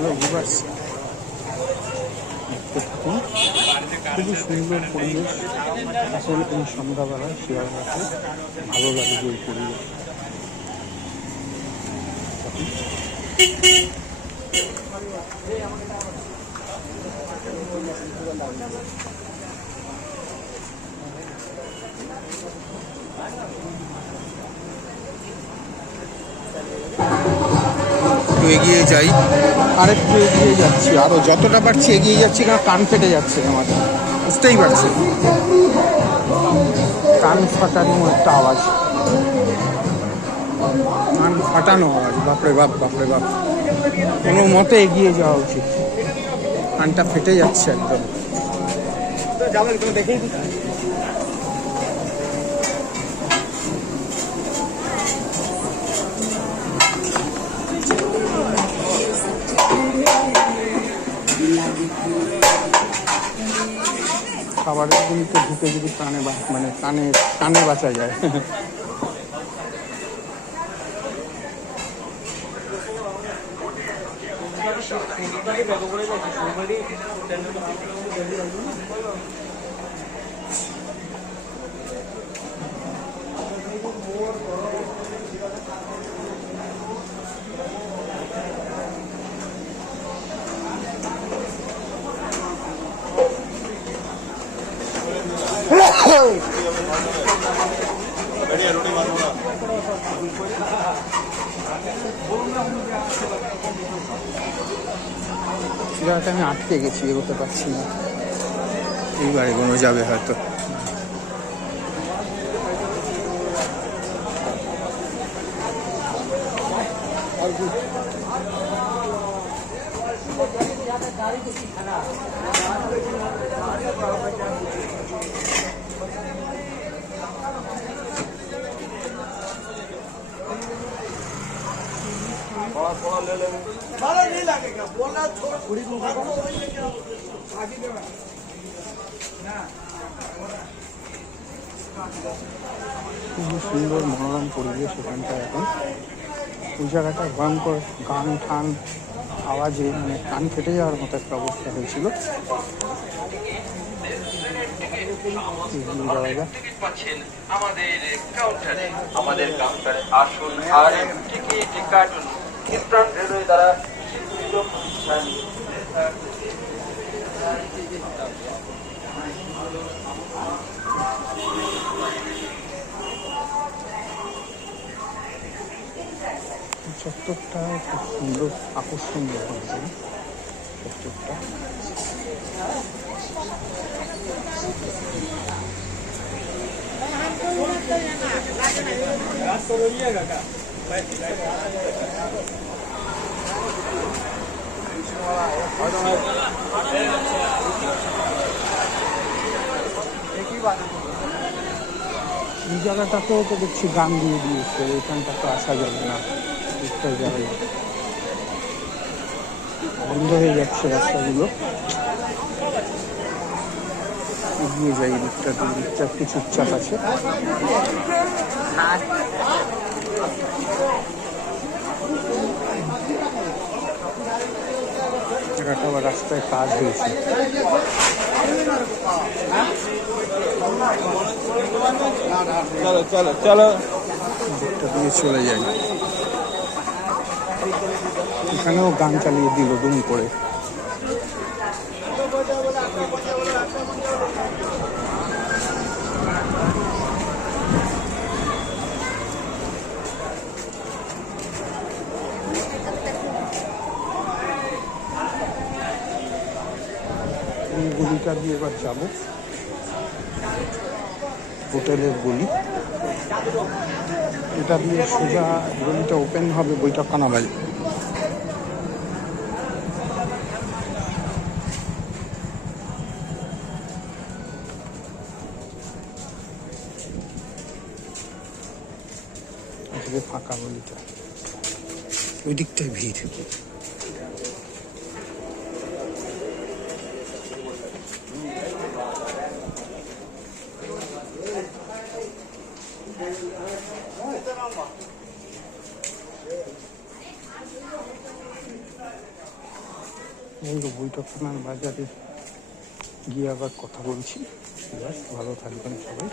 Hello viewers খুবই সুন্দর পরিবেশ। আসলে এই সন্ধ্যাবেলায় শিয়ালদাতে ভালো লাগে যে এই পরিবেশ। একটু এগিয়ে যাই। আর একটু এগিয়ে যাচ্ছি আরও যতটা পারছি এগিয়ে যাচ্ছি কারণ কান ফেটে যাচ্ছে আমাদের বুঝতেই পারছি। কান ফাটানো একটা আওয়াজ। কান ফাটানো আওয়াজ বাপরে বাপ বাপরে বাপ। কোনো মতে এগিয়ে যাওয়া উচিত। কানটা ফেটে যাচ্ছে একদম। দেখেই খাবারের গুলিতে ঢুকে যদি কানে বা- মানে কানে কানে বাঁচা যায় জায়গাটা আমি আটকে গেছি এগোতে পারছি না। এইবার এগোনো যাবে হয়তো। খুবই সুন্দর মনোরম পরিবেশ এখানটা এখন। ওই জায়গাটা ভয়ঙ্কর গান, ঠান, আওয়াজে মানে কান ফেটে যাওয়ার মতো একটা অবস্থা হয়েছিল। আমাদের কাউন্টারে আমাদের কাউন্টারে আসুন, আর টিকিট কাটুন। ইস্টার্ন রেলওয়ে দ্বারা স্বীকৃত প্রতিষ্ঠান। চত্বরটা খুব সুন্দর আকর্ষণীয় হয়েছে চত্বরটা। এই জায়গাটাতেও তো দেখছি গান দিয়ে দিয়েছে, এখানটা তো আসা যাবে না, একটা যাবে বন্ধ হয়ে যাচ্ছে রাস্তাগুলো। এগিয়ে যাই দিকটা দিকটা একটু চুপচাপ আছে। জায়গাটা আবার রাস্তায় কাজ হয়েছে। চলো চলো চলো। দিয়ে চলে যাই। এখানেও গান চালিয়ে দিল দুম করে। গলিটা দিয়ে এবার যাব। হোটেলের গলি। এটা দিয়ে সোজা গলিটা ওপেন হবে বৈঠকখানা বাড়ি ফাঁকা গলিটা। ওই দিকটায় ভিড়। এই বৈঠকখানার বাজারে গিয়ে আবার কথা বলছি। ভালো থাকবেন সবাই।